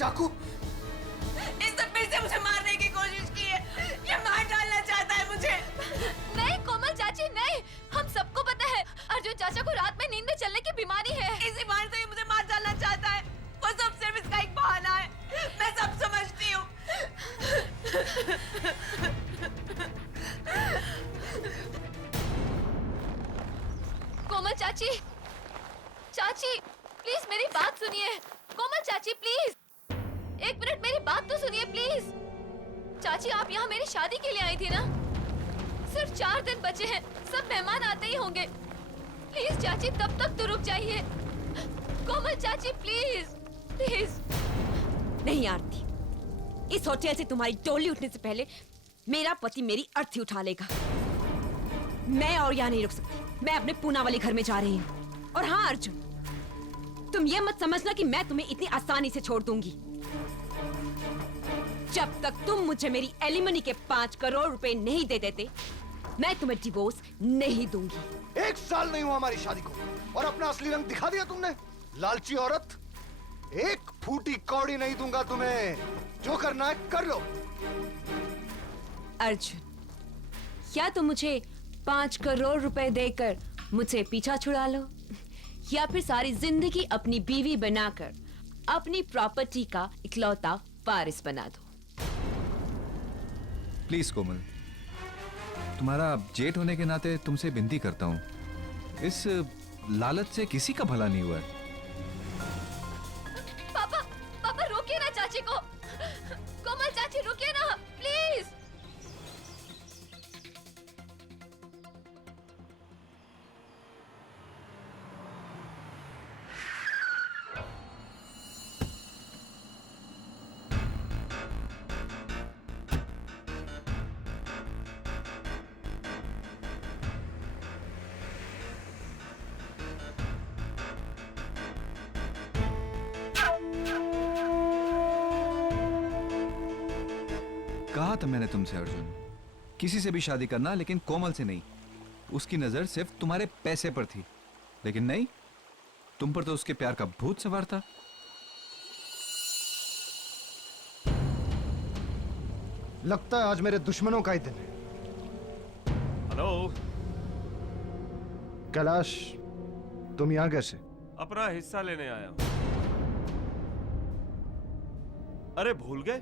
चाकू? इसने फिर से मुझे मारने की कोशिश की है। ये मार डालना चाहता है मुझे। नहीं कोमल चाची नहीं, हम सबको पता है अर्जुन चाचा को रात में नींद में चलने की बीमारी है। इसी बार से ये मुझे मार डालना चाहता है। वो सब सिर्फ इसका एक बहाना है। मैं सब समझती हूँ। कोमल चाची, चाची प्लीज मेरी बात सुनिए। कोमल चाची प्लीज, एक मिनट मेरी बात तो सुनिए प्लीज। चाची आप यहाँ मेरी शादी के लिए आई थी ना? सिर्फ 4 दिन बचे हैं, सब मेहमान आते ही होंगे। प्लीज चाची तब तक तो रुक जाइए। कोमल चाची प्लीज प्लीज। नहीं आरती, इस होटल से तुम्हारी टोली उठने से पहले मेरा पति मेरी अर्थी उठा लेगा। मैं और यहाँ नहीं रुक सकती, मैं अपने पूना वाले घर में जा रही हूँ। और हाँ अर्जुन, तुम ये मत समझना कि मैं तुम्हें इतनी आसानी से छोड़ दूंगी। जब तक तुम मुझे मेरी एलिमनी के 5 करोड़ रुपए नहीं दे देते, मैं तुम्हें डिवोर्स नहीं दूंगी। 1 साल नहीं हुआ हमारी शादी को और अपना असली रंग दिखा दिया तुमने। लालची औरत, 1 फूटी कौड़ी नहीं दूंगा तुम्हें। जो करना है कर लो। अर्जुन, क्या तुम मुझे 5 करोड़ रुपए देकर मुझसे पीछा छुड़ा लो, या फिर सारी जिंदगी अपनी बीवी बनाकर अपनी प्रॉपर्टी का इकलौता वारिस बना दो? प्लीज कोमल, तुम्हारा जेठ होने के नाते तुमसे विनती करता हूँ, इस लालच से किसी का भला नहीं हुआ है। पापा, पापा रोकिए ना चाची को। कोमल चाची रुकिए ना प्लीज। कहा था मैंने तुमसे अर्जुन, किसी से भी शादी करना लेकिन कोमल से नहीं। उसकी नजर सिर्फ तुम्हारे पैसे पर थी, लेकिन नहीं, तुम पर तो उसके प्यार का भूत सवार था। लगता है आज मेरे दुश्मनों का ही दिन है। हेलो कैलाश, तुम यहाँ कैसे? अपना हिस्सा लेने आया हूं। अरे भूल गए,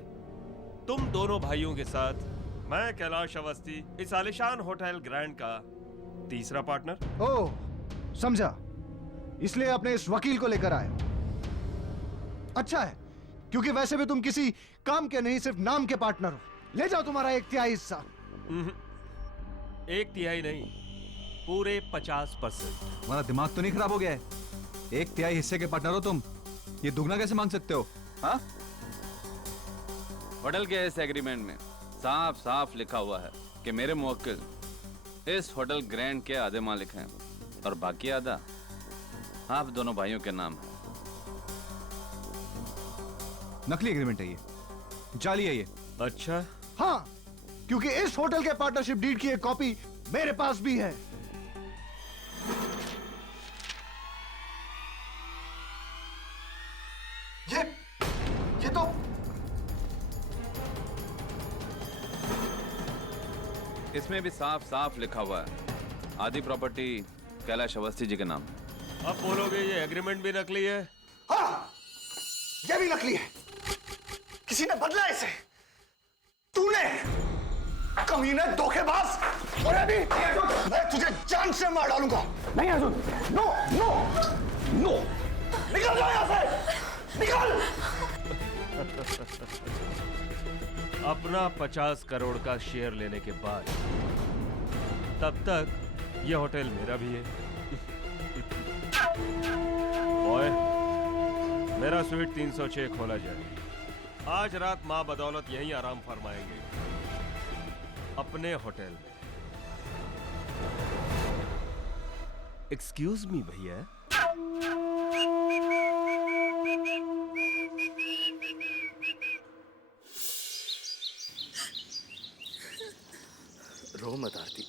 तुम दोनों भाइयों के साथ मैं कैलाश अवस्थी, इस आलिशान होटल ग्रैंड का तीसरा पार्टनर। ओह, समझा। इसलिए अपने इस वकील को लेकर आए। अच्छा है, क्योंकि वैसे भी तुम किसी काम के नहीं, सिर्फ नाम के पार्टनर हो। ले जाओ तुम्हारा 1/3 हिस्सा। 1/3 नहीं, पूरे 50%। तुम्हारा दिमाग तो नहीं खराब हो गया है? 1/3 हिस्से के पार्टनर हो तुम, ये दुगना कैसे मांग सकते हो? हाँ, होटल के इस एग्रीमेंट में साफ साफ लिखा हुआ है कि मेरे मुवक्किल इस होटल ग्रैंड के आधे मालिक हैं और बाकी आधा आप दोनों भाइयों के नाम है। नकली एग्रीमेंट है ये, जाली है ये। अच्छा, हाँ, क्योंकि इस होटल के पार्टनरशिप डीड की एक कॉपी मेरे पास भी है। ये तो इसमें भी साफ साफ लिखा हुआ है आधी प्रॉपर्टी कैलाश अवस्थी जी के नाम है। अब बोलोगे ये एग्रीमेंट भी नकली है? हाँ, ये भी नकली है। किसी ने बदला इसे। तूने, कमीने, धोखेबाज। और अभी मैं तुझे जान से मार डालूंगा। नहीं अर्जुन, नो नो नो, निकल जाओ यहाँ से, निकल। अपना 50 करोड़ का शेयर लेने के बाद तब तक ये होटल मेरा भी है। ओए, मेरा स्वीट 306 खोला जाए। आज रात मां बदौलत यहीं आराम फरमाएंगे, अपने होटल में। एक्सक्यूज मी भैया। रो मत आरती,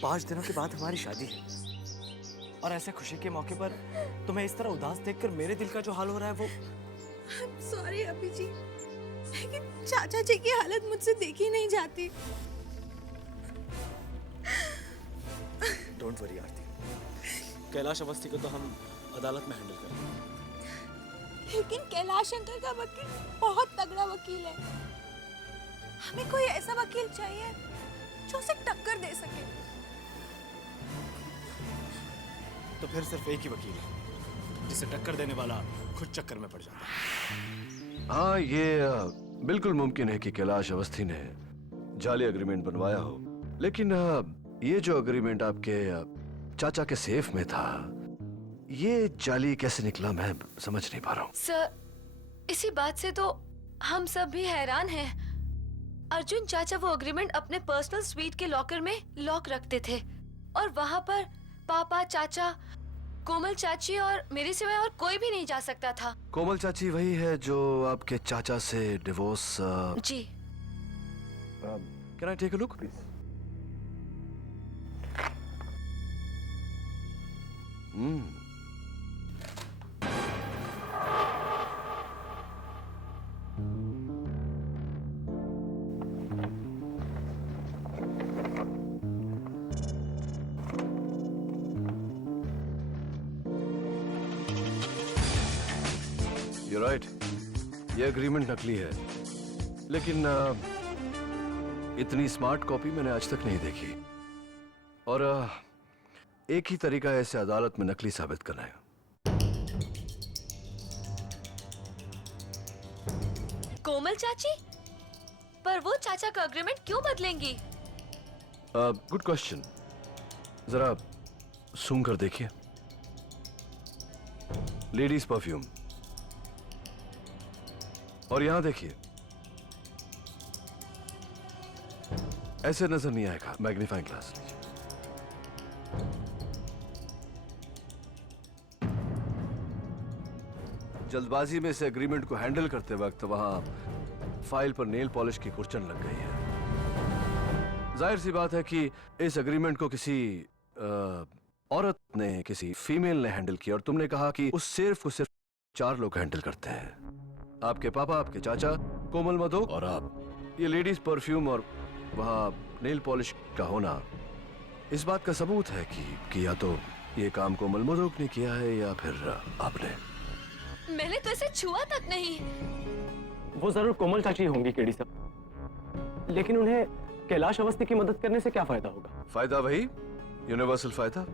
5 दिनों के बाद हमारी शादी है और ऐसे खुशी के मौके पर तुम्हें इस तरह उदास देखकर मेरे दिल का जो हाल हो रहा है वो सॉरी अभी जी, लेकिन चाचा जी की हालत मुझसे देखी नहीं जाती। डोंट वरी आरती, कैलाश अवस्थी को तो हम अदालत में हैंडल करेंगे। लेकिन कैलाश अंकल का वकील बहुत तगड़ा वकील है। हमें कोई ऐसा वकील चाहिए जो उसे टक्कर दे सके। तो फिर सिर्फ एक ही वकील है जिसे टक्कर देने वाला खुद चक्कर में पड़ जाता है। हाँ, ये बिल्कुल मुमकिन है कि कैलाश अवस्थी ने जाली एग्रीमेंट बनवाया हो, लेकिन ये जो एग्रीमेंट आपके चाचा के सेफ में था, ये जाली कैसे निकला मैं समझ नहीं पा रहा हूँ। सर, इसी बात से तो हम सब भी हैरान हैं। अर्जुन चाचा वो एग्रीमेंट अपने पर्सनल स्वीट के लॉकर में लॉक रखते थे और वहाँ पर पापा, चाचा, कोमल चाची और मेरे सिवाय और कोई भी नहीं जा सकता था। कोमल चाची वही है जो आपके चाचा से डिवोर्स जी। Can I take a look please? You're right. ये एग्रीमेंट नकली है, लेकिन इतनी स्मार्ट कॉपी मैंने आज तक नहीं देखी। और एक ही तरीका है इसे अदालत में नकली साबित करना है। कोमल चाची? पर वो चाचा का एग्रीमेंट क्यों बदलेंगी? Good question. जरा सूंघ कर देखिए। Ladies perfume. और यहां देखिए, ऐसे नजर नहीं आएगा। मैग्नीफाइंग ग्लास लीजिए। जल्दबाजी में इस एग्रीमेंट को हैंडल करते वक्त वहां फाइल पर नेल पॉलिश की कुर्चन लग गई है। जाहिर सी बात है कि इस एग्रीमेंट को किसी औरत ने, किसी फीमेल ने हैंडल किया, और तुमने कहा कि उस सेफ को सिर्फ 4 लोग हैंडल करते हैं। आपके पापा, आपके चाचा, कोमल मधोक और आप। ये लेडीज परफ्यूम और वहां नेल पॉलिश का होना इस बात का सबूत है कि या तो ये काम कोमल मधोक ने किया है या फिर आपने। मैंने तो इसे छुआ तक नहीं। वो जरूर कोमल चाची होंगी केडी साहब, लेकिन उन्हें कैलाश अवस्थी की मदद करने से क्या फायदा होगा? फायदा वही यूनिवर्सल फायदा,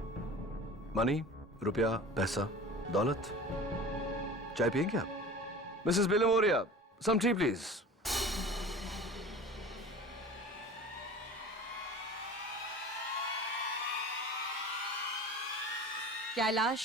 मनी, रुपया, पैसा, दौलत। चाय पियेंगे आप? Mrs Belmoria, some tea please. Kailash,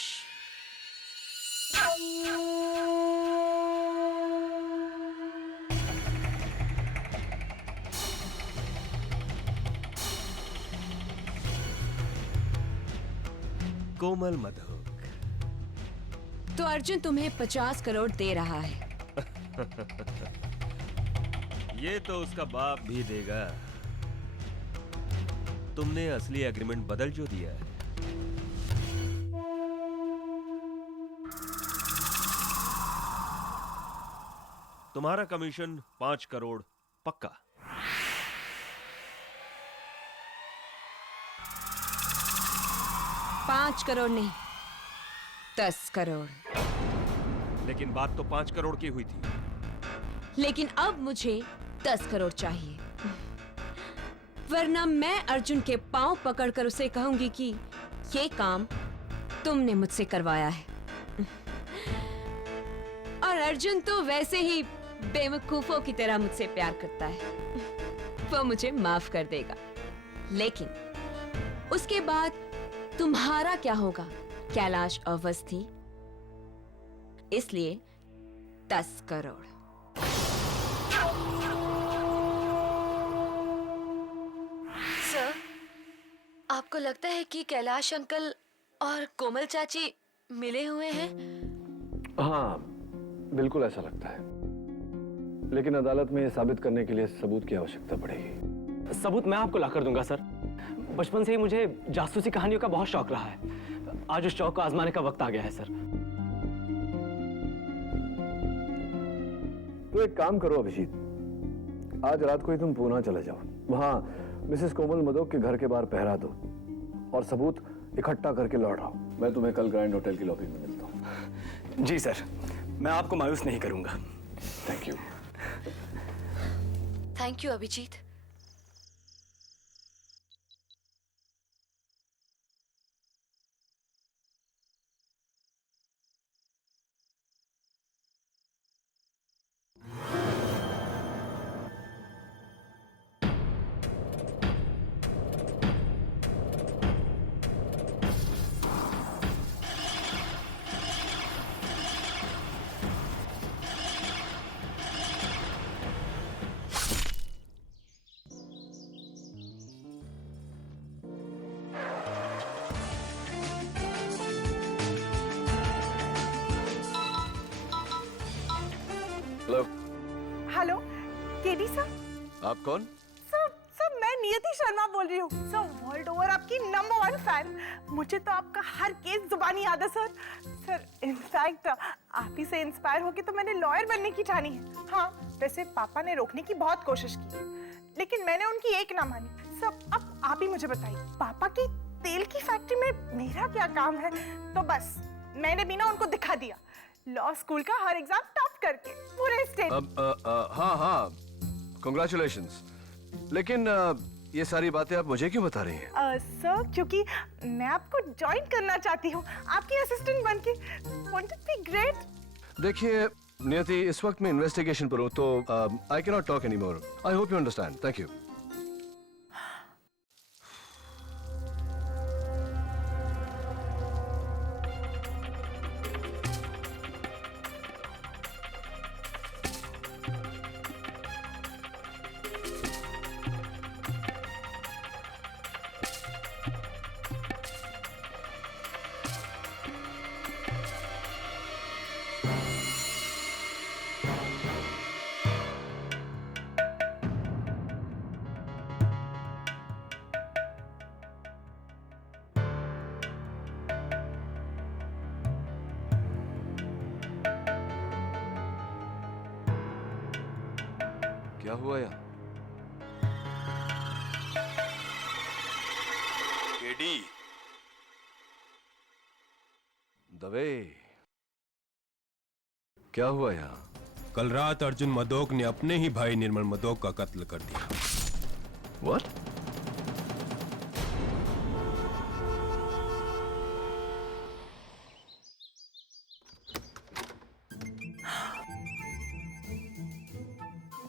Komal Madhok. तो अर्जुन तुम्हें 50 करोड़ दे रहा है। ये तो उसका बाप भी देगा। तुमने असली एग्रीमेंट बदल जो दिया है। तुम्हारा कमीशन 5 करोड़ पक्का। पांच करोड़ नहीं, 10 करोड़। लेकिन बात तो 5 करोड़ की हुई थी। लेकिन अब मुझे 10 करोड़ चाहिए, वरना मैं अर्जुन के पांव पकड़कर उसे कहूंगी कि ये काम तुमने मुझसे करवाया है। और अर्जुन तो वैसे ही बेवकूफों की तरह मुझसे प्यार करता है, वो मुझे माफ कर देगा। लेकिन उसके बाद तुम्हारा क्या होगा कैलाश अवस्थी? इसलिए 10 करोड़। सर, आपको लगता है कि कैलाश अंकल और कोमल चाची मिले हुए हैं? हाँ, बिल्कुल ऐसा लगता है, लेकिन अदालत में यह साबित करने के लिए सबूत की आवश्यकता पड़ेगी। सबूत मैं आपको लाकर दूंगा सर। बचपन से ही मुझे जासूसी कहानियों का बहुत शौक रहा है। आज उस शौक को आजमाने का वक्त आ गया है सर। तो एक काम करो अभिजीत, आज रात को ही तुम पूना चले जाओ, वहां मिसेस कोमल मदोक के घर के बाहर पहरा दो और सबूत इकट्ठा करके लौट आओ। मैं तुम्हें कल ग्रैंड होटल की लॉबी में मिलता हूँ। जी सर, मैं आपको मायूस नहीं करूंगा। Thank you. Thank you Abhijeet. Hello. Hello KD sir. आप कौन? सर मैं नियति शर्मा बोल रही हूँ सर, वर्ल्ड ओवर आपकी नंबर 1 फैन। मुझे तो आपका हर केस जुबानी याद है सर। सर इनफैक्ट आप ही से इंस्पायर होके तो मैंने लॉयर बनने की ठानी है। हाँ वैसे पापा ने रोकने की बहुत कोशिश की लेकिन मैंने उनकी एक ना मानी। सर अब आप ही मुझे बताइए, पापा की तेल की फैक्ट्री में मेरा क्या काम है? तो बस मैंने भी ना उनको दिखा दिया, लॉ स्कूल का हर एग्जाम टॉप करके पूरे स्टेट। हाँ, कांग्रेचुलेशंस। लेकिन ये सारी बातें आप मुझे क्यों बता रही हैं? सर क्योंकि मैं आपको ज्वाइन करना चाहती हूँ आपकी असिस्टेंट बनके। Won't it be great? देखिए नियति, इस वक्त मैं इन्वेस्टिगेशन पर हूँ तो I can not talk anymore. I hope you understand. Thank you. क्या हुआ यार? केडी, दवे, क्या हुआ यहाँ? कल रात अर्जुन मदोक ने अपने ही भाई निर्मल मदोक का कत्ल कर दिया। What?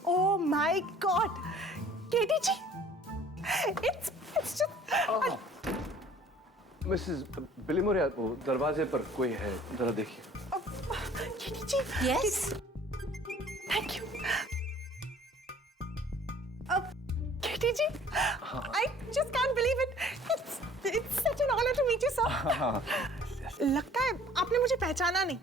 Oh my God, KD ji, it's just Mrs Bilimoria, वो दरवाजे पर कोई है, जरा देखिए। KD ji. Yes? Thank you. KD ji, I just can't believe it. It's such an honor to meet you, sir. लगता है आपने मुझे पहचाना नहीं।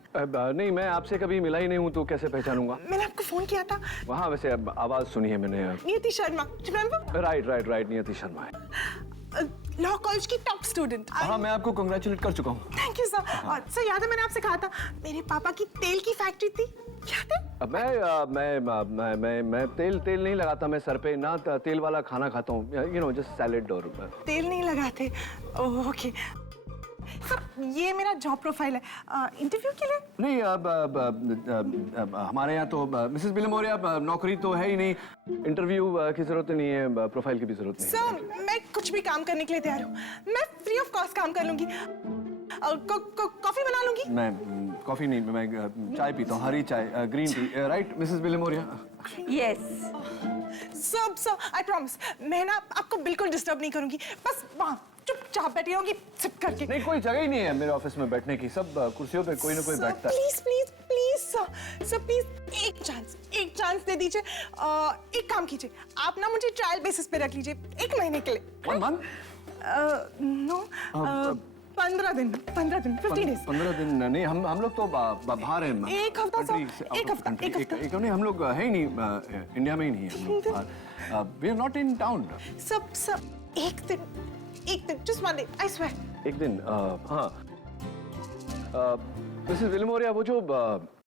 नहीं, मैं आपसे कभी मिला ही नहीं हूँ तो कैसे पहचानूंगा? मैंने आपको फोन किया था। वहाँ वैसे आवाज सुनी है मैंने। नियति शर्मा, रिमेम्बर? राइट, नियति शर्मा है। लॉ कॉलेज की टॉप स्टूडेंट। हाँ, मैं आपको कांग्रेचुलेट कर चुका हूँ। Thank you sir. सर याद है मैंने आपसे कहा था मेरे पापा की तेल की फैक्ट्री थी, याद है? मैं तेल नहीं लगाता मैं सर पे, ना तेल वाला खाना खाता हूँ, यू नो जस्ट सैलेड और तेल नहीं लगाते। ओके सर, ये मेरा जॉब प्रोफाइल है इंटरव्यू के लिए। नहीं, अब हमारे यहाँ तो मिसेस बिलिमोरिया नौकरी तो है ही नहीं, इंटरव्यू की जरूरत नहीं है, प्रोफाइल की भी जरूरत नहीं है। सर मैं कुछ भी काम करने के लिए तैयार हूँ, मैं फ्री ऑफ कॉस्ट काम कर लूंगी। कॉफी बना लूंगी। मैं कॉफी नहीं, मैं चाय पीता हूँ, हरी चाय, green tea. Right Mrs Bilimoria? Yes. Sir I promise मैं ना आपको बिल्कुल डिस्टर्ब नहीं करूंगी, बस वहाँ चुपचाप बैठी रहूंगी सिप करके। नहीं, कोई जगह ही नहीं है मेरे ऑफिस में बैठने की, सब कुर्सियों पे कोई ना कोई बैठता है। प्लीज सर प्लीज एक चांस दे दीजिए। एक काम कीजिए, आप ना मुझे ट्रायल बेसिस पे रख लीजिए 1 महीने के लिए। 1 month? नो 15 दिन 15 डेज। 15 दिन नहीं, हम लोग तो बाहर हैं। एक हफ्ता सर, एक हफ्ता। नहीं, हम लोग है ही नहीं, इंडिया में ही नहीं है। We are not in town. सब एक दिन just one day, I swear. एक दिन? हाँ मिसेस विलिमोरिया, वो जो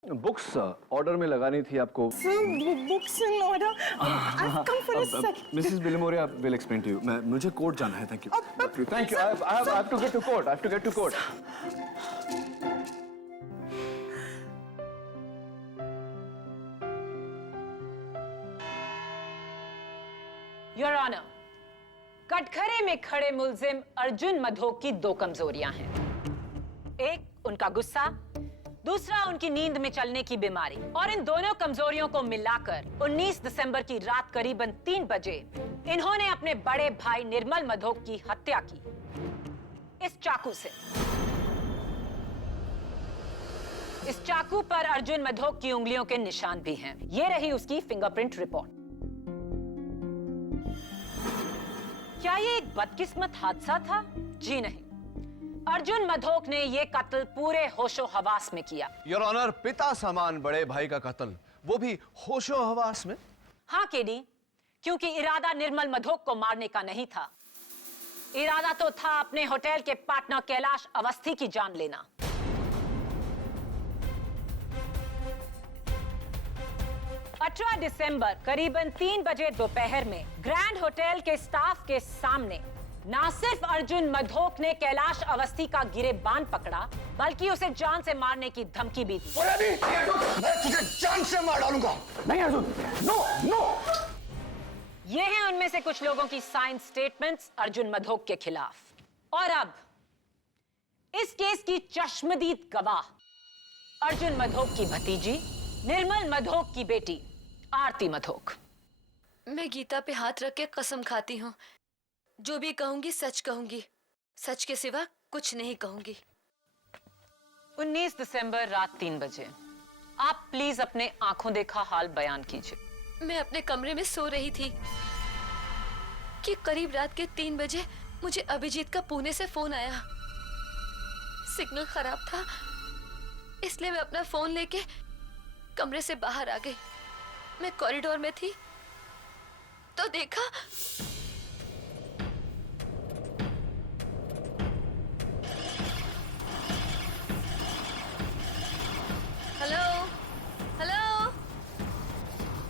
बुक्स ऑर्डर में लगानी थी आपको। Books in order. I've come for a second. Mrs Bilimoria will explain to you. मुझे कोर्ट जाना है। Thank you thank you. I have to get to court. I have to get to court. Your honour, कटघरे में खड़े मुल्जिम अर्जुन मधोक की दो कमजोरियां हैं। एक उनका गुस्सा, दूसरा उनकी नींद में चलने की बीमारी। और इन दोनों कमजोरियों को मिलाकर 19 दिसंबर की रात करीबन 3 बजे इन्होंने अपने बड़े भाई निर्मल मधोक की हत्या की, इस चाकू से। इस चाकू पर अर्जुन मधोक की उंगलियों के निशान भी हैं। ये रही उसकी फिंगरप्रिंट रिपोर्ट। क्या ये एक बदकिस्मत हादसा था? जी नहीं, अर्जुन मधोक ने ये कत्ल पूरे होशो हवास में किया। योर ऑनर, पिता समान बड़े भाई का कत्ल, वो भी होशो हवास में। हाँ केडी, क्योंकि इरादा निर्मल मधोक को मारने का नहीं था। इरादा तो था अपने होटल के पार्टनर कैलाश अवस्थी की जान लेना। अठारह दिसंबर करीबन 3 बजे दोपहर में ग्रैंड होटल के स्टाफ के सामने ना सिर्फ अर्जुन मधोक ने कैलाश अवस्थी का गिरेबान पकड़ा, बल्कि उसे जान से मारने की धमकी भी दी। मैं तुझे जान से मार डालूंगा। नहीं अर्जुन, नो नो। ये हैं उनमें से कुछ लोगों की साइन स्टेटमेंट्स अर्जुन मधोक के खिलाफ। और अब इस केस की चश्मदीद गवाह अर्जुन मधोक की भतीजी निर्मल मधोक की बेटी आरती मधोक। मैं गीता पे हाथ रख के कसम खाती हूँ, जो भी कहूंगी सच कहूंगी, सच के सिवा कुछ नहीं कहूंगी। 19 दिसंबर रात 3 बजे आप प्लीज अपने आंखों देखा हाल बयान कीजिए। मैं अपने कमरे में सो रही थी कि करीब रात के 3 बजे मुझे अभिजीत का पुणे से फोन आया। सिग्नल खराब था, इसलिए मैं अपना फोन लेके कमरे से बाहर आ गई। मैं कॉरिडोर में थी तो देखा हेलो हेलो,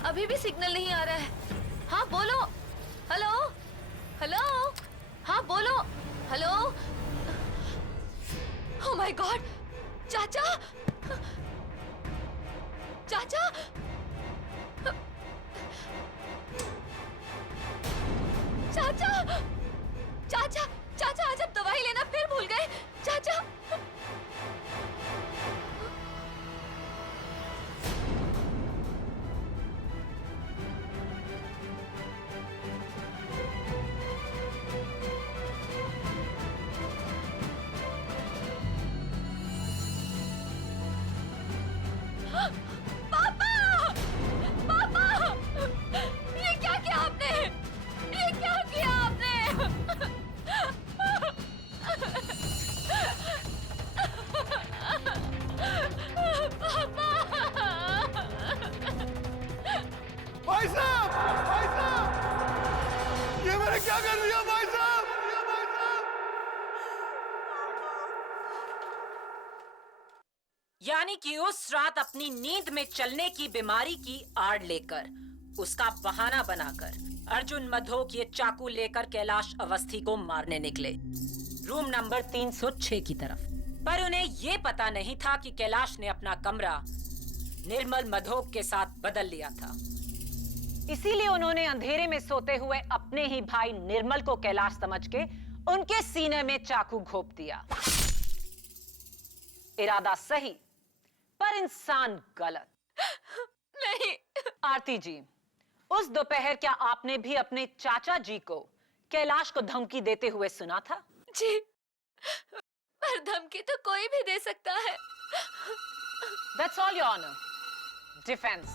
अभी भी सिग्नल नहीं आ रहा है। हाँ बोलो। हेलो हेलो, हाँ बोलो। हेलो। ओह माय गॉड, चाचा चाचा चाचा चाचा चाचा, आज आप दवाई लेना फिर भूल गए। चाचा यानी कि उस रात अपनी नींद में चलने की बीमारी की आड़ लेकर, उसका बहाना बनाकर अर्जुन मधोक ये चाकू लेकर कैलाश अवस्थी को मारने निकले, रूम नंबर 306 की तरफ। पर उन्हें ये पता नहीं था कि कैलाश ने अपना कमरा निर्मल मधोक के साथ बदल लिया था। इसीलिए उन्होंने अंधेरे में सोते हुए अपने ही भाई निर्मल को कैलाश समझ के उनके सीने में चाकू घोंप दिया। इरादा सही पर इंसान गलत। नहीं। आरती जी, उस दोपहर क्या आपने भी अपने चाचा जी को कैलाश को धमकी देते हुए सुना था? जी, पर धमकी तो कोई भी दे सकता है। That's all, Your Honor. Defense.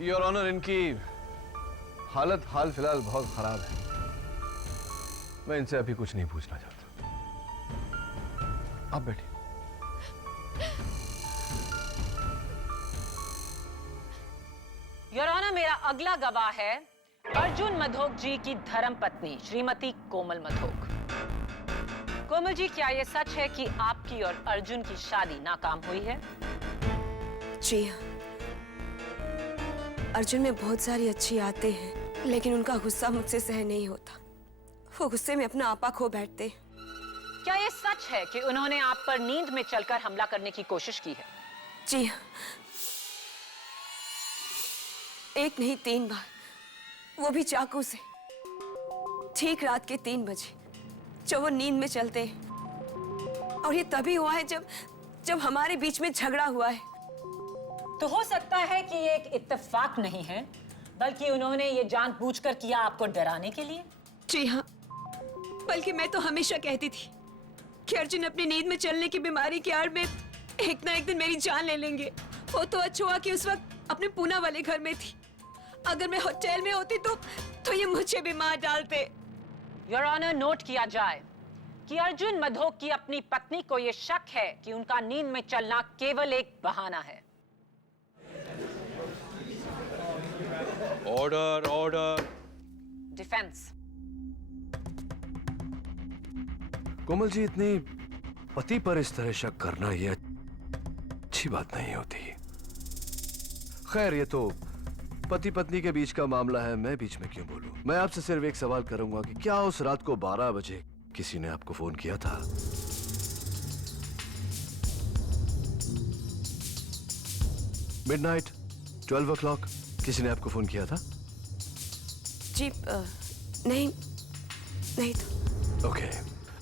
Your honour, इनकी हालत हाल फिलहाल बहुत खराब है। मैं इनसे अभी कुछ नहीं पूछना चाहता। आप बैठिए। योर ऑनर, मेरा अगला गवाह है अर्जुन मधोक जी की धर्म पत्नी श्रीमती कोमल मधोक। कोमल जी, क्या ये सच है कि आपकी और अर्जुन की शादी नाकाम हुई है? जी हाँ, अर्जुन में बहुत सारी अच्छी आदतें हैं, लेकिन उनका गुस्सा मुझसे सह नहीं होता। वो गुस्से में अपना आपा खो बैठते। क्या ये सच है कि उन्होंने आप पर नींद में चलकर हमला करने की कोशिश की है? जी हाँ, एक नहीं 3 बार, वो भी चाकू से, ठीक रात के 3 बजे, जब वो नींद में चलते हैं। और ये तभी हुआ है जब हमारे बीच में झगड़ा हुआ है। तो हो सकता है कि ये एक इत्तेफाक नहीं है, बल्कि उन्होंने ये जानबूझकर किया आपको डराने के लिए। जी हाँ, बल्कि मैं तो हमेशा कहती थी कि अर्जुन अपनी नींद में चलने की बीमारी की आड़ में एक ना एक दिन मेरी जान ले लेंगे। वो तो अच्छा हुआ कि उस वक्त अपने पूना वाले घर में थी। अगर मैं होटल में होती तो ये मुझे भी मार डालते। योर ऑनर, नोट किया जाए कि अर्जुन मधोक की अपनी पत्नी को यह शक है कि उनका नींद में चलना केवल एक बहाना है। Order order. Defence. Komal ji, इतनी पति पर इस तरह शक करना ये अच्छी बात नहीं होती। खैर, ये तो पति पत्नी के बीच का मामला है, मैं बीच में क्यों बोलूं। मैं आपसे सिर्फ एक सवाल करूंगा कि क्या उस रात को 12 बजे किसी ने आपको फोन किया था? मिडनाइट 12 o'clock किसी ने आपको फोन किया था? जी नहीं तो। ओके,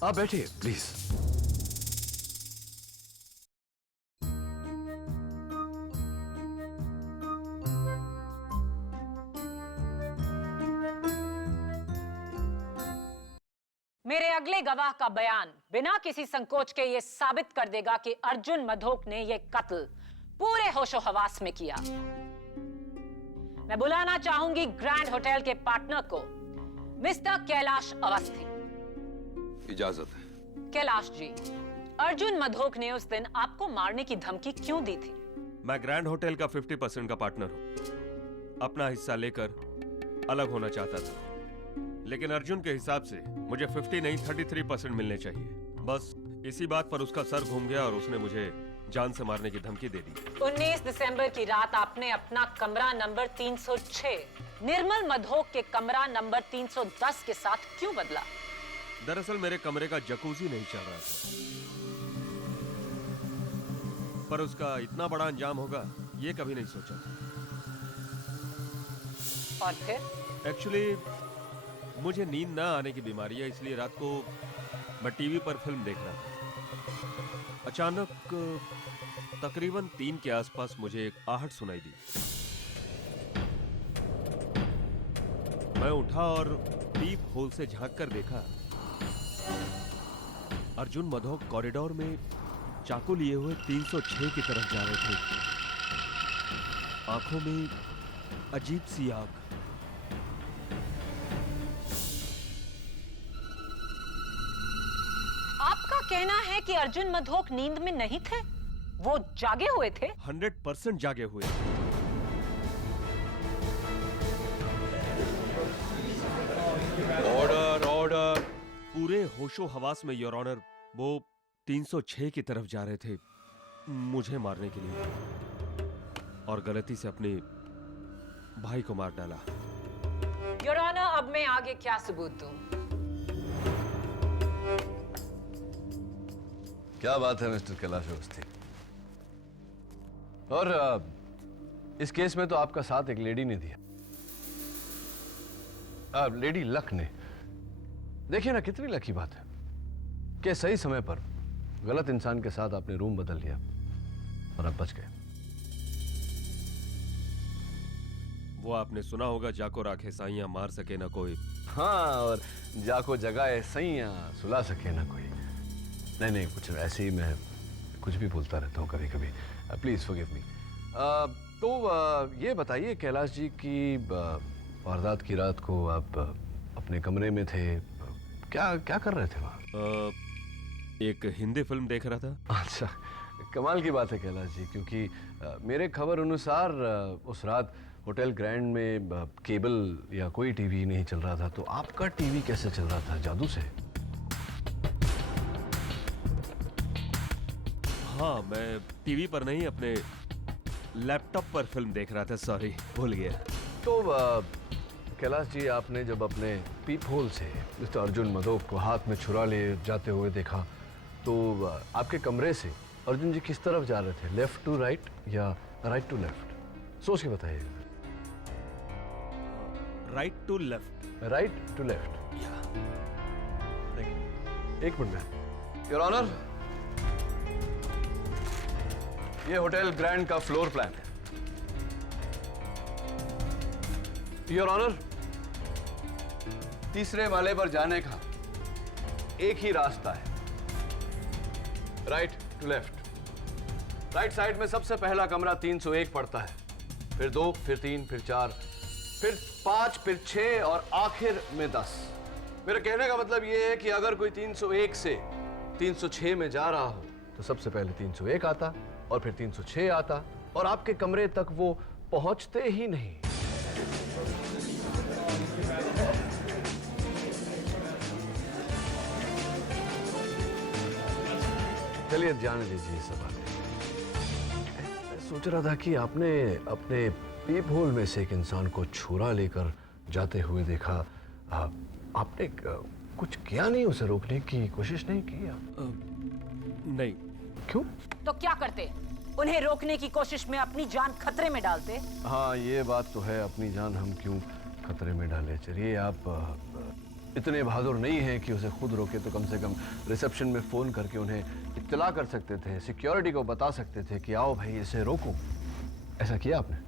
आप बैठिए प्लीज। मेरे अगले गवाह का बयान बिना किसी संकोच के ये साबित कर देगा कि अर्जुन मधोक ने ये कत्ल पूरे होशो हवास में किया। मैं बुलाना चाहूंगी ग्रैंड होटल के पार्टनर को, मिस्टर कैलाश अवस्थी। इजाजत है। कैलाश जी, अर्जुन मधोक ने उस दिन आपको मारने की धमकी क्यों दी थी? मैं ग्रैंड होटल का 50% का पार्टनर हूं। अपना हिस्सा लेकर अलग होना चाहता था, लेकिन अर्जुन के हिसाब से मुझे 50 नहीं 33% मिलने चाहिए। बस इसी बात पर उसका सर घूम गया और उसने मुझे जान से मारने की धमकी दे दी। 19 दिसंबर की रात आपने अपना कमरा नंबर 306 निर्मल मधोक के कमरा नंबर 310 के साथ क्यों बदला? दरअसल मेरे कमरे का जकूजी नहीं चल रहा था, पर उसका इतना बड़ा अंजाम होगा ये कभी नहीं सोचा था। और फिर? एक्चुअली मुझे नींद ना आने की बीमारी है, इसलिए रात को मैं टीवी पर फिल्म देख रहा था। अचानक तकरीबन 3 के आसपास मुझे एक आहट सुनाई दी। मैं उठा और पीप होल से झांक कर देखा, अर्जुन मधोक कॉरिडोर में चाकू लिए हुए 306 की तरफ जा रहे थे। आंखों में अजीब सी आग। आपका कहना है कि अर्जुन मधोक नींद में नहीं थे, वो जागे हुए थे? 100% जागे हुए। Order order. पूरे होशो हवास में योर ऑनर, वो 306 की तरफ जा रहे थे मुझे मारने के लिए, और गलती से अपने भाई को मार डाला। योर ऑनर, अब मैं आगे क्या सबूत दूं? क्या बात है मिस्टर कैलाश अवस्थी। और इस केस में तो आपका साथ एक लेडी ने दिया, लेडी लक ने। देखिए ना, कितनी लकी बात है कि सही समय पर गलत इंसान के साथ आपने रूम बदल लिया और आप बच गए। वो आपने सुना होगा, जाको राखे साइयां मार सके ना कोई। हाँ, और जाको जगाए सैयां सुला सके ना कोई। नहीं, कुछ ऐसे ही मैं कुछ भी बोलता रहता हूँ कभी कभी। Please forgive me. तो ये बताइए कैलाश जी की वारदात की रात को आप अपने कमरे में थे, क्या कर रहे थे वहाँ? एक हिंदी फिल्म देख रहा था। अच्छा, कमाल की बात है कैलाश जी, क्योंकि मेरे खबर अनुसार उस रात होटल ग्रैंड में केबल या कोई टीवी नहीं चल रहा था, तो आपका टीवी कैसे चल रहा था? जादू से? हाँ, मैं टीवी पर नहीं अपने लैपटॉप पर फिल्म देख रहा था। सॉरी, भूल गया। तो कैलाश जी, आपने जब अपने पीप होल से मिस्टर अर्जुन मदोक को हाथ में छुरा ले जाते हुए देखा, तो आपके कमरे से अर्जुन जी किस तरफ जा रहे थे? लेफ्ट टू राइट या राइट टू लेफ्ट? सोच के बताइए। Right to left. Right to left. एक मिनट में। योर ऑनर, ये होटल ग्रैंड का फ्लोर प्लान है। योर ऑनर, तीसरे माले पर जाने का एक ही रास्ता है, right to left. Right side में सबसे पहला कमरा 301 पड़ता है, फिर 2, फिर 3, फिर 4, फिर 5, फिर 6 और आखिर में 10। मेरे कहने का मतलब यह है कि अगर कोई 301 से 306 में जा रहा हो तो सबसे पहले 301 आता और फिर 306 आता और आपके कमरे तक वो पहुंचते ही नहीं। चलिए जाने दीजिए सब बातें। मैं सोच रहा था कि आपने अपने पीप होल में से एक इंसान को छुरा लेकर जाते हुए देखा। आपने कुछ किया नहीं? उसे रोकने की कोशिश नहीं की आप? नहीं। क्यों? तो क्या करते? उन्हें रोकने की कोशिश में अपनी जान खतरे में डालते। हाँ, ये बात तो है, अपनी जान हम क्यों खतरे में डाले। चलिए, आप इतने बहादुर नहीं हैं कि उसे खुद रोके, तो कम से कम रिसेप्शन में फोन करके उन्हें इत्तला कर सकते थे, सिक्योरिटी को बता सकते थे कि आओ भाई इसे रोको। ऐसा किया आपने?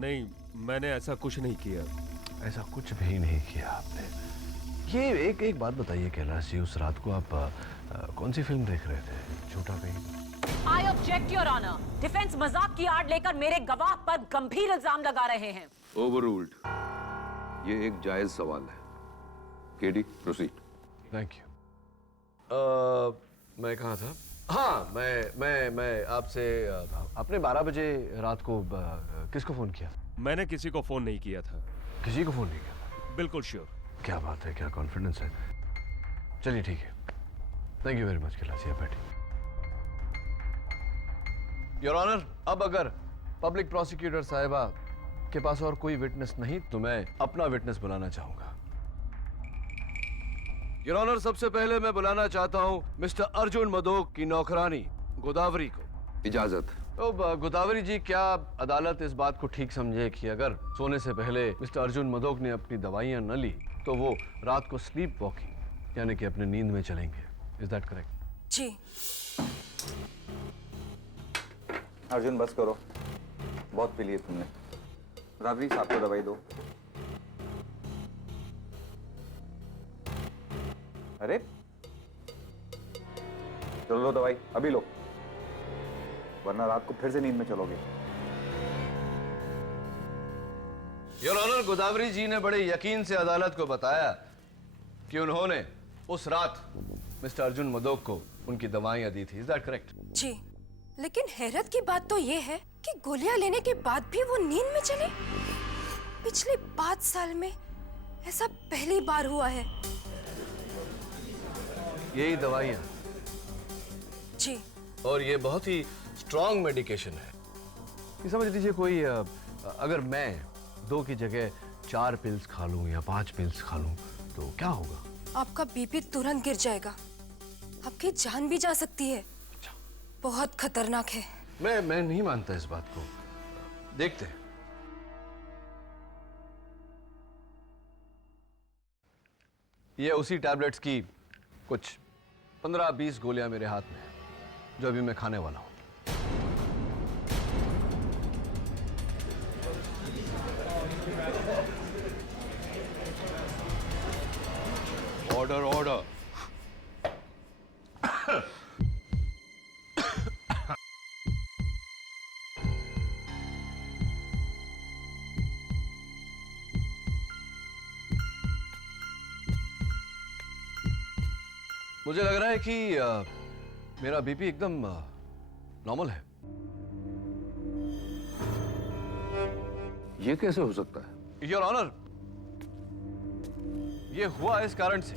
नहीं, मैंने ऐसा कुछ नहीं किया। ऐसा कुछ भी नहीं किया आपने। ये एक बात बताइए कैलाश जी, उस रात को आप कौन सी फिल्म देख रहे थे? झूठा कहीं? I object your honour. Defence मजाक की आड़ लेकर मेरे गवाह पर गंभीर इल्जाम लगा रहे हैं। ओवररूल्ड। ये एक जायज सवाल है। KD, proceed. Thank you. मैं कहाँ था? हाँ, मैं आपसे आपने 12 बजे रात को किसको फोन किया? मैंने किसी को फोन नहीं किया था। किसी को फोन नहीं किया? बिल्कुल श्योर। क्या बात है, क्या कॉन्फिडेंस है। चलिए ठीक है, thank you very much Kailash ji, बैठिए। योर ऑनर, अब अगर पब्लिक प्रोसिक्यूटर साहिबा के पास और कोई विटनेस नहीं तो मैं अपना विटनेस बुलाना चाहूंगा। योर ऑनर, सबसे पहले मैं बुलाना चाहता हूं मिस्टर अर्जुन मदोक की नौकरानी गोदावरी को। इजाजत। तो गोदावरी जी, क्या अदालत इस बात को ठीक समझे कि अगर सोने से पहले मिस्टर अर्जुन मदोक ने अपनी दवाइयां न ली तो वो रात को स्लीप वॉकिंग यानी कि अपने नींद में चलेंगे? Is that correct? जी। अर्जुन बस करो, बहुत पी लिए तुमने। रात्रि साहब को दवाई दो। अरे चलो लो दवाई, अभी लो, वरना रात को फिर से नींद में चलोगे। योर ऑनर, गोदावरी जी ने बड़े यकीन से अदालत को बताया कि उन्होंने उस रात मिस्टर अर्जुन मदोक को उनकी दवाइयां दी थी। Is that correct? जी, लेकिन हैरत की बात तो ये है कि गोलियां लेने के बाद भी वो नींद में चले। पिछले 5 साल में ऐसा पहली बार हुआ है। यही दवाइयां? जी। और ये बहुत ही स्ट्रॉन्ग मेडिकेशन है। ये समझ लीजिए कोई अगर मैं 2 की जगह 4 पिल्स खा लूं या 5 पिल्स खा लूं तो क्या होगा? आपका बीपी तुरंत गिर जाएगा, आपकी जान भी जा सकती है। बहुत खतरनाक है। मैं नहीं मानता इस बात को। देखते हैं। ये उसी टैबलेट्स की कुछ 15-20 गोलियां मेरे हाथ में हैं, जो अभी मैं खाने वाला हूं। Order order. मुझे लग रहा है कि मेरा बीपी एकदम नॉर्मल है। ये कैसे हो सकता है? योर ऑनर, ये हुआ इस कारण से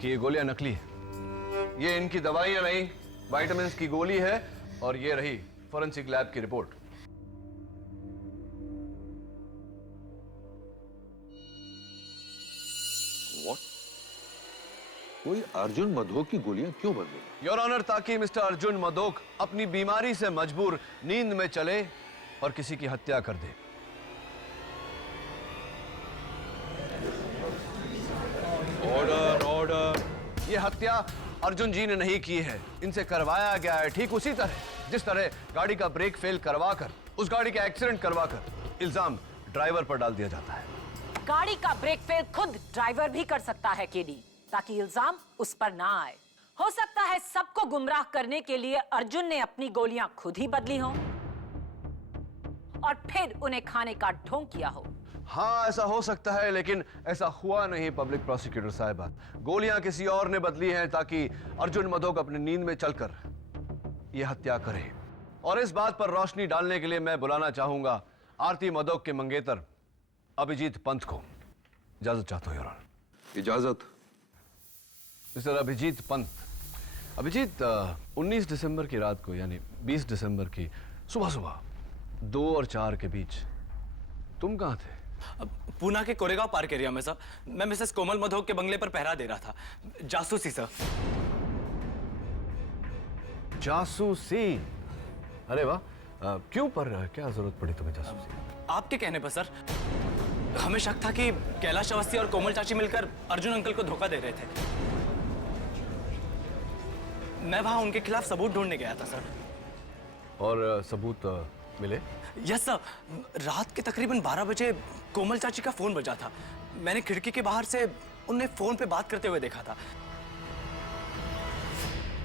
कि ये गोलियां नकली है। ये इनकी दवाइयां नहीं, विटामिन्स की गोली है, और ये रही फोरेंसिक लैब की रिपोर्ट। What? कोई अर्जुन मधोक की गोलियां क्यों बदलेगा? योर ऑनर, ताकि मिस्टर अर्जुन मधोक अपनी बीमारी से मजबूर नींद में चले और किसी की हत्या कर दे। Order, order. ये हत्या अर्जुन जी ने नहीं की है, इनसे करवाया गया है, ठीक उसी तरह जिस तरह गाड़ी का ब्रेक फेल करवाकर, उस गाड़ी का एक्सीडेंट करवाकर इल्जाम ड्राइवर पर डाल दिया जाता है। गाड़ी का ब्रेक फेल खुद ड्राइवर भी कर सकता है केडी, ताकि इल्जाम उस पर ना आए। हो सकता है सबको गुमराह करने के लिए अर्जुन ने अपनी गोलियां खुद ही बदली हों और फिर उन्हें खाने का ढोंग किया हो। हाँ, ऐसा हो सकता है, लेकिन ऐसा हुआ नहीं पब्लिक प्रोसिक्यूटर साहिबा। गोलियां किसी और ने बदली हैं ताकि अर्जुन मधोक अपनी नींद में चलकर यह हत्या करे। और इस बात पर रोशनी डालने के लिए मैं बुलाना चाहूंगा आरती मधोक के मंगेतर अभिजीत पंत को। इजाजत चाहता हूं योर ऑनर। इजाजत। मिस्टर अभिजीत पंत। अभिजीत, 19 दिसंबर की रात को, यानी 20 दिसंबर की सुबह सुबह 2 और 4 के बीच तुम कहां थे? पूना के कोरेगांव पार्क एरिया में सर। मैं मिसेस कोमल मधोक के बंगले पर पहरा दे रहा था, जासूसी सर। जासूसी? अरे वाह, क्यों, पर क्या जरूरत पड़ी तुम्हें जासूसी? आपके कहने पर सर, हमें शक था कि कैलाश अवस्थी और कोमल चाची मिलकर अर्जुन अंकल को धोखा दे रहे थे। मैं वहां उनके खिलाफ सबूत ढूंढने गया था सर। और सबूत मिले? Yes sir. रात के तकरीबन 12 बजे कोमल चाची का फोन बजा था। मैंने खिड़की के बाहर से उन्हें फोन पे बात करते हुए देखा था।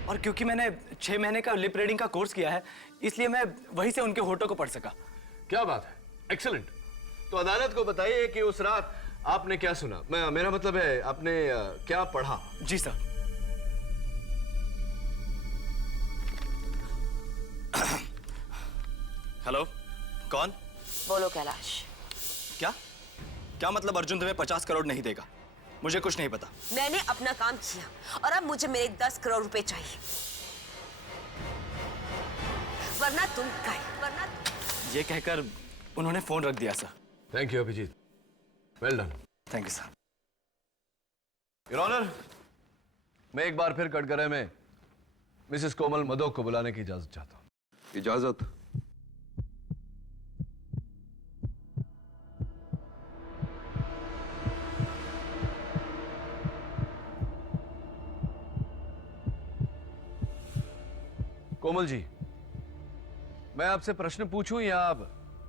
और क्योंकि मैंने 6 महीने का लिप रीडिंग का कोर्स किया है, इसलिए मैं वहीं से उनके होठों को पढ़ सका। क्या बात है, एक्सीलेंट। तो अदालत को बताइए कि उस रात आपने क्या सुना। मेरा मतलब है, आपने क्या पढ़ा? जी सर। हेलो, कौन? बोलो कैलाश। क्या क्या मतलब अर्जुन तुम्हें 50 करोड़ नहीं देगा? मुझे कुछ नहीं पता। मैंने अपना काम किया और अब मुझे मेरे 10 करोड़ रुपए चाहिए, वरना तुम वरना। ये कहकर उन्होंने फोन रख दिया sir. Thank you Abhijeet, well done. Thank you sir. Your honour, मैं एक बार फिर कटघरे में मिसेस कोमल मधोक को बुलाने की इजाजत चाहता हूं। इजाजत। कोमल जी, मैं आपसे प्रश्न पूछूं या आप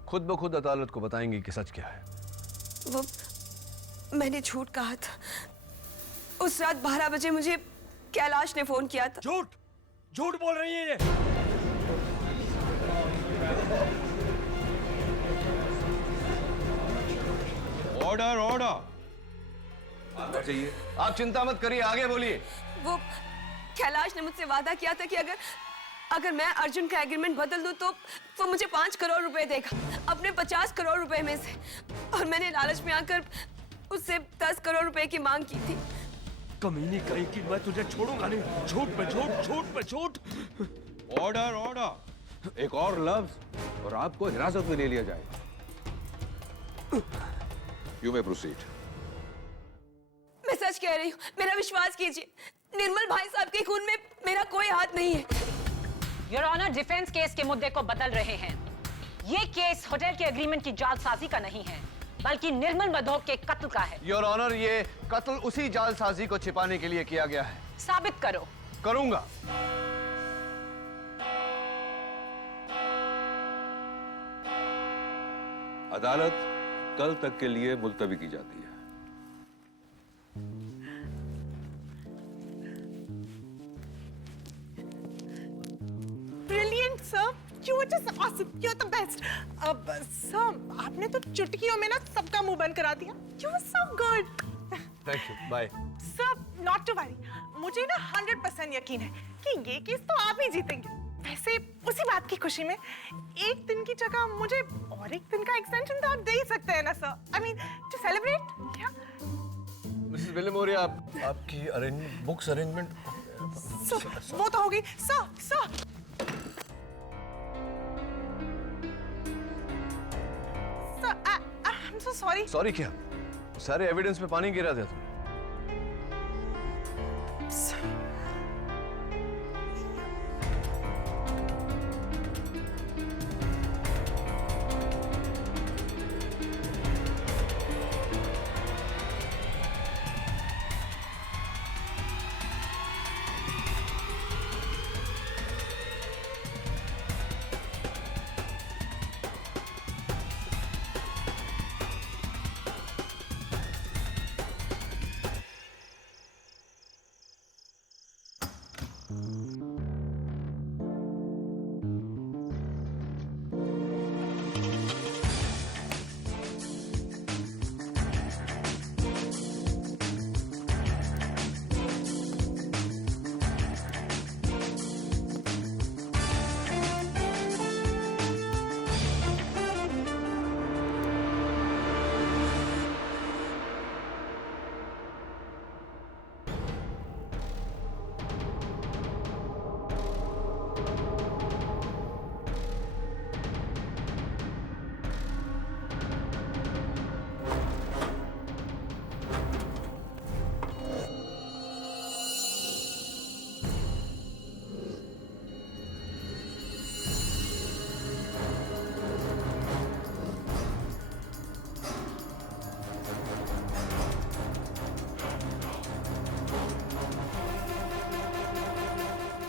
खुद ब खुद अदालत को बताएंगी कि सच क्या है? वो मैंने झूठ कहा था। उस रात 12 बजे मुझे कैलाश ने फोन किया था। झूठ झूठ बोल रही है ये। Order, order. चाहिए। आप चिंता मत करिए, आगे बोलिए। वो कैलाश ने मुझसे वादा किया था कि अगर मैं अर्जुन का एग्रीमेंट बदल दूं तो वो मुझे 5 करोड़ रुपए देगा अपने 50 करोड़ रुपए में से। और मैंने लालच में आकर उससे 10 करोड़ रुपए की मांग की थी। कमीनी कहीं कि मैं तुझे छोड़ूंगा नहीं। झूठ पे झूठ, झूठ पे झूठ। Order, order. एक और लफ्ज और आपको हिरासत में ले लिया जाएगा। You may proceed. मैं सच कह रही हूँ, मेरा विश्वास कीजिए। निर्मल भाई साहब के खून में मेरा कोई हाथ नहीं है। योर ऑनर, डिफेंस केस के मुद्दे को बदल रहे हैं। ये केस होटल के एग्रीमेंट की जालसाजी का नहीं है, बल्कि निर्मल मधोक के कत्ल का है। योर ऑनर, ये कत्ल उसी जालसाजी को छिपाने के लिए किया गया है। साबित करो। करूंगा। अदालत कल तक के लिए मुलतवी की जाती है। Brilliant, sir. You were just awesome. You're the best. Sir, आपने तो चुटकियों में ना सबका मुंह बंद करा दिया. You were so good. Thank you, bye. Sir, not to worry. मुझे ना 100% यकीन है कि ये केस तो आप ही जीतेंगे. वैसे उसी आपकी खुशी में एक दिन की जगह मुझे और एक दिन का एक्सटेंशन तो आप दे ही सकते हैं ना sir? I mean to celebrate. क्या मिसेस विलियमोरिया, आपकी बुक्स अरेंजमेंट वो तो हो गई sir. Sir I am so sorry. Sorry क्या? सारे एविडेंस पे पानी गिरा दिया तुमने।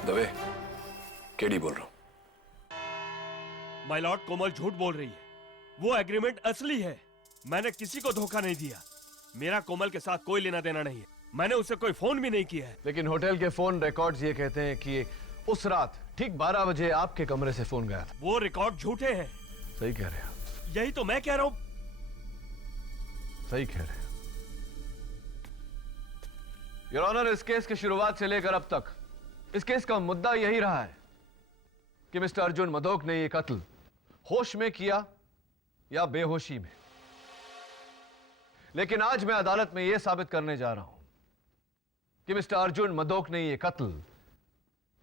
दवे, केडी बोल रहा हूं। माय लॉर्ड, कोमल झूठ बोल रही है। वो एग्रीमेंट असली है। मैंने किसी को धोखा नहीं दिया। मेरा कोमल के साथ कोई लेना देना नहीं है। मैंने उसे कोई फोन भी नहीं किया है। लेकिन होटल के फोन रिकॉर्ड्स ये कहते हैं कि उस रात ठीक 12 बजे आपके कमरे से फोन गया था। वो रिकॉर्ड झूठे हैं। सही कह रहे हैं। यही तो मैं कह रहा हूं। सही कह रहे हैं। योर ऑनर, इस केस की शुरुआत से लेकर अब तक इस केस का मुद्दा यही रहा है कि मिस्टर अर्जुन मधोक ने यह कत्ल होश में किया या बेहोशी में। लेकिन आज मैं अदालत में यह साबित करने जा रहा हूं कि मिस्टर अर्जुन मधोक ने यह कत्ल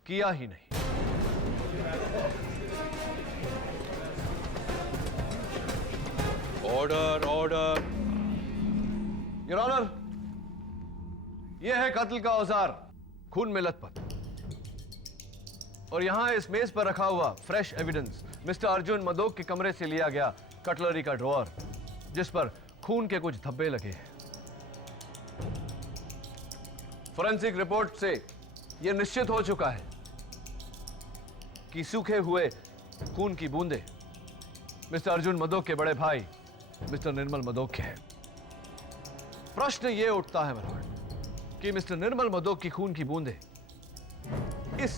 किया ही नहीं। Order, order. योर ऑनर, यह है कत्ल का औजार, खून में लथपथ। और यहां इस मेज पर रखा हुआ fresh evidence mister Arjun Madhok के कमरे से लिया गया कटलरी का ड्रॉअर, जिस पर खून के कुछ धब्बे लगे हैं। फोरेंसिक रिपोर्ट से यह निश्चित हो चुका है कि सूखे हुए खून की बूंदें मिस्टर अर्जुन मधोक के बड़े भाई मिस्टर निर्मल मधोक के हैं। प्रश्न यह उठता है मनोहर कि मिस्टर निर्मल मधोक की खून की बूंदें इस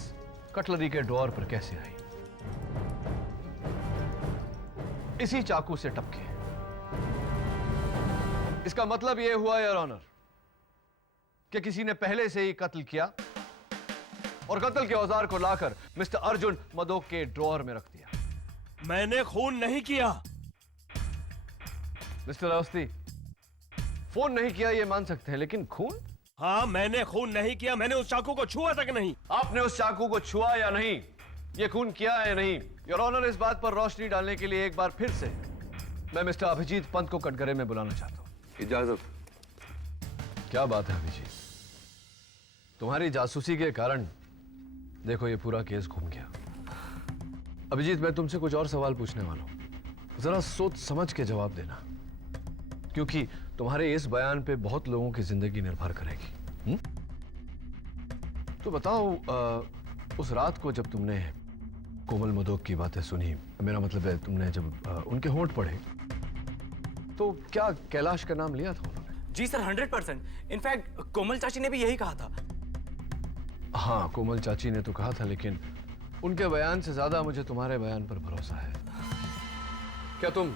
कटलरी के ड्रॉअर पर कैसे आई? इसी चाकू से टपके। इसका मतलब यह हुआ योर ऑनर कि किसी ने पहले से ही कत्ल किया और कत्ल के औजार को लाकर मिस्टर अर्जुन मधोक के ड्रॉअर में रख दिया। मैंने खून नहीं किया। मिस्टर अवस्थी, फोन नहीं किया ये मान सकते हैं, लेकिन खून? हाँ, मैंने खून नहीं किया। मैंने उस चाकू को छुआ तक नहीं। आपने उस चाकू को छुआ या नहीं, ये खून किया है या नहीं, योर ऑनर, इस बात पर रोशनी डालने के लिए एक बार फिर से मैं मिस्टर अभिजीत पंत को कटघरे में बुलाना चाहता हूं। इजाजत। क्या बात है अभिजीत, तुम्हारी जासूसी के कारण देखो ये पूरा केस घूम गया। अभिजीत, मैं तुमसे कुछ और सवाल पूछने वाला हूं, जरा सोच समझ के जवाब देना, क्योंकि तुम्हारे इस बयान पे बहुत लोगों की जिंदगी निर्भर करेगी। तो बताओ, उस रात को जब तुमने कोमल मधोक की बातें सुनी, मेरा मतलब है तुमने जब उनके होंठ पढ़े, तो क्या कैलाश का नाम लिया था उन्होंने? जी सर, 100%। इनफैक्ट कोमल चाची ने भी यही कहा था। हाँ, कोमल चाची ने तो कहा था, लेकिन उनके बयान से ज्यादा मुझे तुम्हारे बयान पर भरोसा है। क्या तुम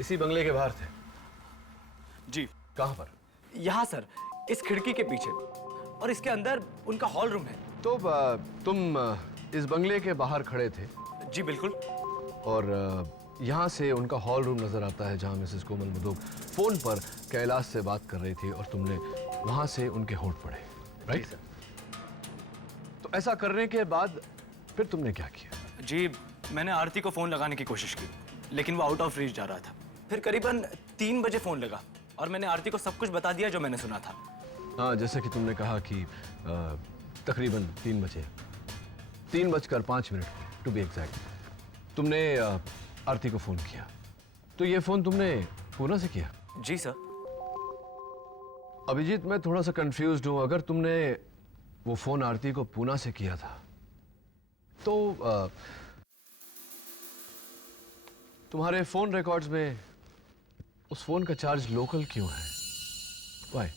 इसी बंगले के बाहर थे? जी। कहां पर? यहां सर, इस खिड़की के पीछे, और इसके अंदर उनका हॉल रूम है। तो तुम इस बंगले के बाहर खड़े थे जी बिल्कुल। और यहाँ से उनका हॉल रूम नजर आता है जहाँ मिसेस कोमल मधोक फोन पर कैलाश से बात कर रही थी और तुमने वहां से उनके होंठ पड़े, राइट? तो ऐसा करने के बाद फिर तुमने क्या किया? जी मैंने आरती को फोन लगाने की कोशिश की, लेकिन वो आउट ऑफ रीच जा रहा था। फिर करीबन 3 बजे फोन लगा और मैंने आरती को सब कुछ बता दिया जो मैंने सुना था। हाँ, जैसे कि तुमने कहा कि तकरीबन 3 बजे, 3:05 टू बी एग्जैक्ट, तुमने आरती को फोन किया। तो ये फोन तुमने पूना से किया? जी सर। अभिजीत, मैं थोड़ा सा कंफ्यूज्ड हूं। अगर तुमने वो फोन आरती को पूना से किया था तो तुम्हारे फोन रिकॉर्ड्स में उस फोन का चार्ज लोकल क्यों है? Why?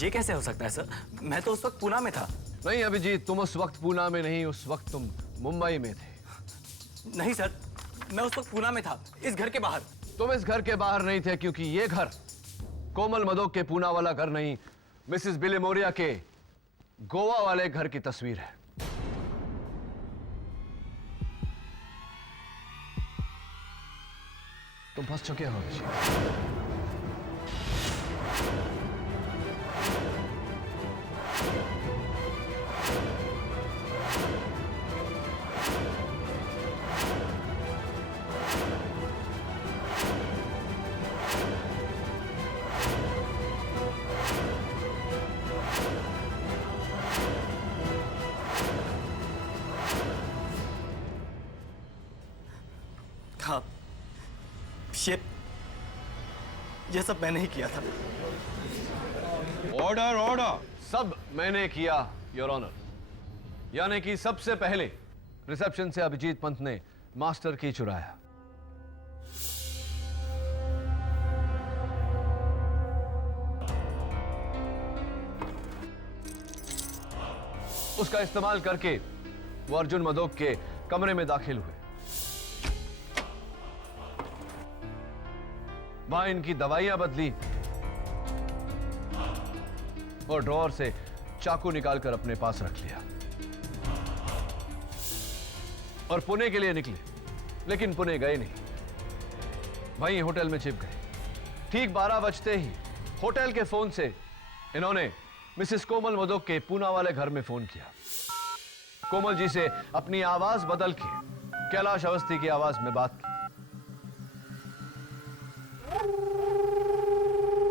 ये कैसे हो सकता है सर? मैं तो उस वक्त पूना में था। नहीं अभिजीत, तुम उस वक्त पूना में नहीं, उस वक्त तुम मुंबई में थे। नहीं सर, मैं उस वक्त पूना में था, इस घर के बाहर। तुम इस घर के बाहर नहीं थे क्योंकि ये घर कोमल मधोक के पूना वाला घर नहीं, मिसेस बिलेमोरिया के गोवा वाले घर की तस्वीर है। तुम फंस चुके हो अभिजीत। हाँ, ये सब मैंने ही किया था। Order order. सब मैंने किया योर ऑनर। यानी कि सबसे पहले रिसेप्शन से अभिजीत पंत ने मास्टर की चुराया, उसका इस्तेमाल करके वो अर्जुन मधोक के कमरे में दाखिल हुए। वहां इनकी दवाइयां बदली और ड्रॉअर से चाकू निकालकर अपने पास रख लिया और पुणे के लिए निकले, लेकिन पुणे गए नहीं, वहीं होटल में छिप गए। ठीक 12 बजते ही होटल के फोन से इन्होंने मिसेस कोमल मधोक के पूना वाले घर में फोन किया। कोमल जी से अपनी आवाज बदल के कैलाश अवस्थी की आवाज में बात की।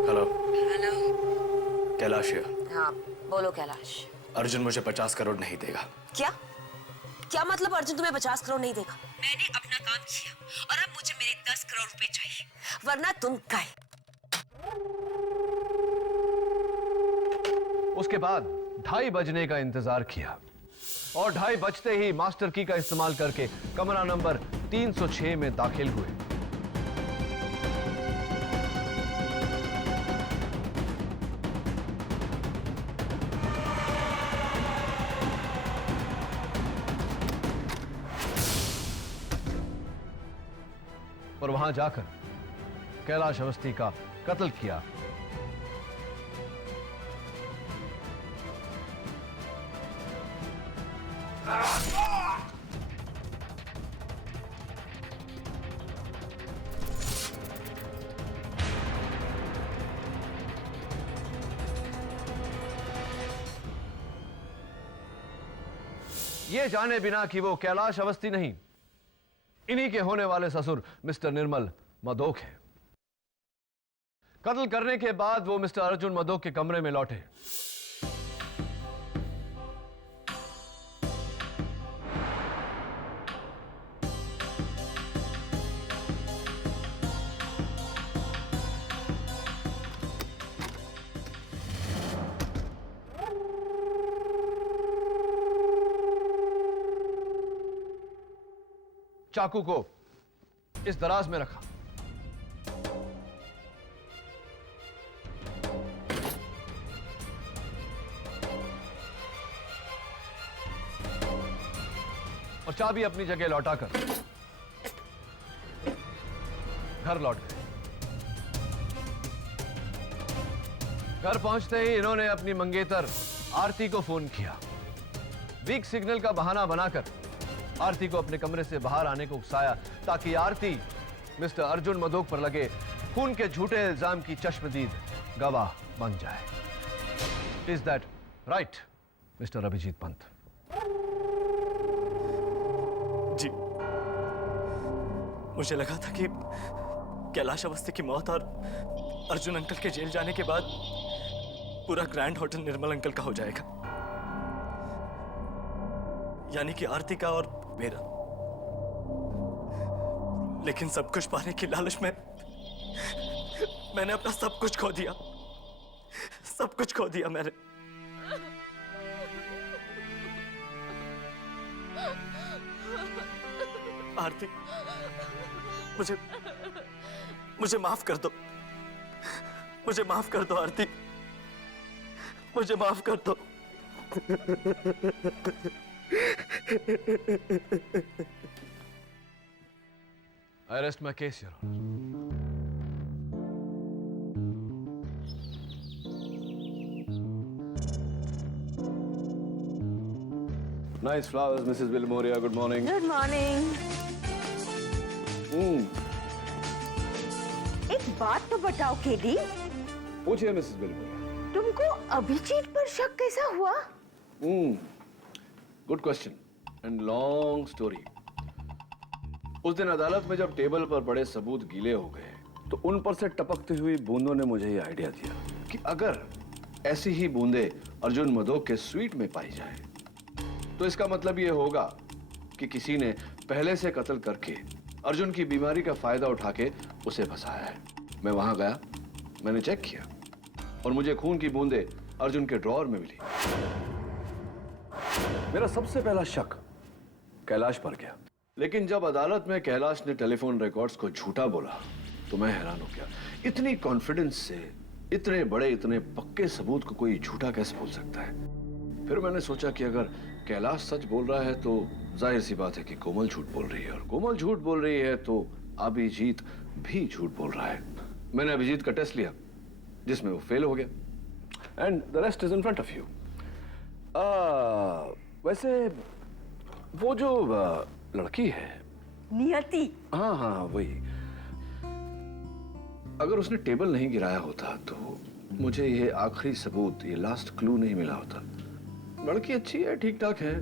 हेलो। हेलो। कैलाश है। हाँ बोलो कैलाश। अर्जुन मुझे 50 करोड़ नहीं देगा। क्या क्या मतलब अर्जुन तुम्हें 50 करोड़ नहीं देगा? मैंने अपना काम किया और अब मुझे मेरे 10 करोड़ रुपए चाहिए, वरना तुम गए। उसके बाद 2:30 बजने का इंतजार किया और 2:30 बजते ही मास्टर की का इस्तेमाल करके कमरा नंबर 306 में दाखिल हुए। और वहां जाकर कैलाश अवस्थी का कत्ल किया। ये जाने बिना कि वो कैलाश अवस्थी नहीं, इन्हीं के होने वाले ससुर मिस्टर निर्मल मधोक है। कत्ल करने के बाद वो मिस्टर अर्जुन मधोक के कमरे में लौटे। चाकू को इस दराज में रखा और चाबी अपनी जगह लौटाकर घर लौट गए। घर पहुंचते ही इन्होंने अपनी मंगेतर आरती को फोन किया। वीक सिग्नल का बहाना बनाकर आरती को अपने कमरे से बाहर आने को उकसाया ताकि आरती मिस्टर अर्जुन मधोक पर लगे खून के झूठे इल्जाम की चश्मदीद गवाह बन जाए। Is that right Mr Abhijeet Pant? जी, मुझे लगा था कि कैलाश अवस्थी की मौत और अर्जुन अंकल के जेल जाने के बाद पूरा ग्रैंड होटल निर्मल अंकल का हो जाएगा, यानी कि आरती का और मेरा। लेकिन सब कुछ पाने की लालच में मैंने अपना सब कुछ खो दिया, सब कुछ खो दिया मैंने। आरती, मुझे माफ कर दो, मुझे माफ कर दो आरती, मुझे माफ कर दो। I rest my case, Your Honor. Nice flowers, Mrs. Vilmoria. Good morning. Good morning. एक बात तो बताओ केडी, पूछिए मिसेस विल्मोरिया। तुमको अभिजीत पर शक कैसा हुआ? Good question and long story. उस दिन अदालत में जब टेबल पर बड़े सबूत गीले हो गए तो उन पर से टपकती हुई बूंदों ने मुझे ये आइडिया दिया कि अगर ऐसी ही बूंदे अर्जुन मधोक के स्वीट में पाई जाए तो इसका मतलब ये होगा कि किसी ने पहले से कत्ल करके अर्जुन की बीमारी का फायदा उठा के उसे फंसाया है। मैं वहां गया, मैंने चेक किया और मुझे खून की बूंदें अर्जुन के ड्रॉअर में मिली। मेरा सबसे पहला शक कैलाश पर गया, लेकिन जब अदालत में कैलाश ने टेलीफोन रिकॉर्ड्स को झूठा बोला तो मैं हैरान हो गया। इतनी कॉन्फिडेंस से इतने बड़े इतने पक्के सबूत को कोई झूठा कैसे बोल सकता है? फिर मैंने सोचा कि अगर कैलाश सच बोल रहा है तो जाहिर सी बात है कि कोमल झूठ बोल रही है, और कोमल झूठ बोल रही है तो अभिजीत भी झूठ बोल रहा है। मैंने अभिजीत का टेस्ट लिया जिसमें वो फेल हो गया and the rest is in front of you. वैसे वो जो लड़की है नियति, हाँ हाँ वही, अगर उसने टेबल नहीं गिराया होता तो मुझे ये आखिरी सबूत, ये लास्ट क्लू नहीं मिला होता। लड़की अच्छी है, ठीक ठाक है,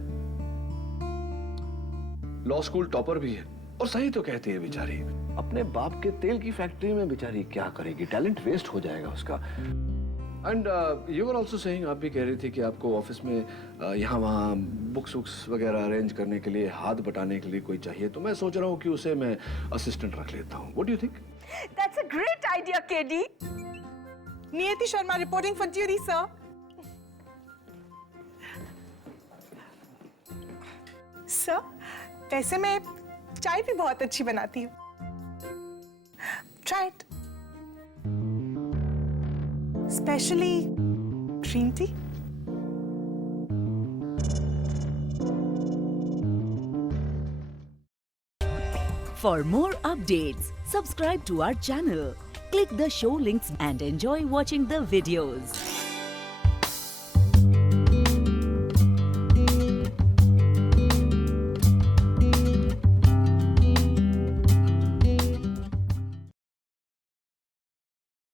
लॉ स्कूल टॉपर भी है, और सही तो कहती है बेचारी। अपने बाप के तेल की फैक्ट्री में बेचारी क्या करेगी, टैलेंट वेस्ट हो जाएगा उसका। And you were also saying, आप भी कह रही थी कि आपको ऑफिस में यहाँ वहाँ बुक्स वुक्स वगैरह अरेंज करने के लिए, हाथ बटाने के लिए कोई चाहिए, तो मैं सोच रहा हूँ कि उसे मैं असिस्टेंट रख लेता हूँ। What do you think? That's a great idea, KD. नियति Sharma reporting for duty, sir. Sir, वैसे मैं चाय भी बहुत अच्छी बनाती हूँ। Try it. Especially green tea. For more updates, subscribe to our channel, click the show links and enjoy watching the videos.